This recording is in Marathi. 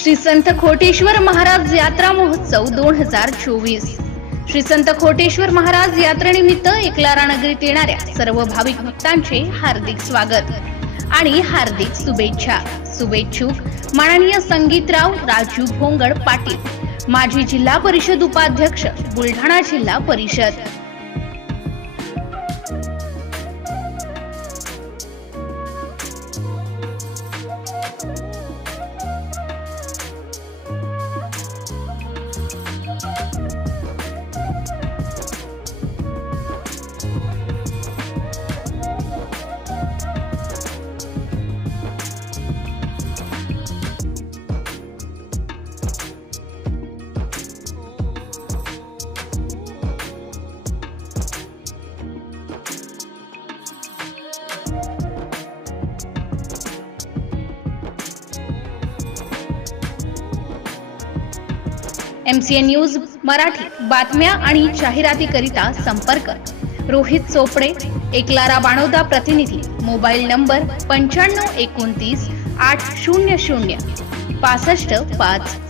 श्री संत खोटेश्वर महाराज यात्रा महोत्सव 2024। श्री संत खोटेश्वर महाराज यात्रेनिमित्त एकलारा नगरीत येणाऱ्या सर्व भाविक भक्तांचे हार्दिक स्वागत आणि हार्दिक शुभेच्छा। शुभेच्छुक माननीय संगीतराव राजू भोंगड पाटील, माजी जिल्हा परिषद उपाध्यक्ष, बुलढाणा जिल्हा परिषद। MCN न्यूज मराठी बातम्या आणि जाहिरातीकरिता संपर्क रोहित चोपडे, एकलारा बाणोदा प्रतिनिधी, मोबाईल नंबर 9529 800 65 5।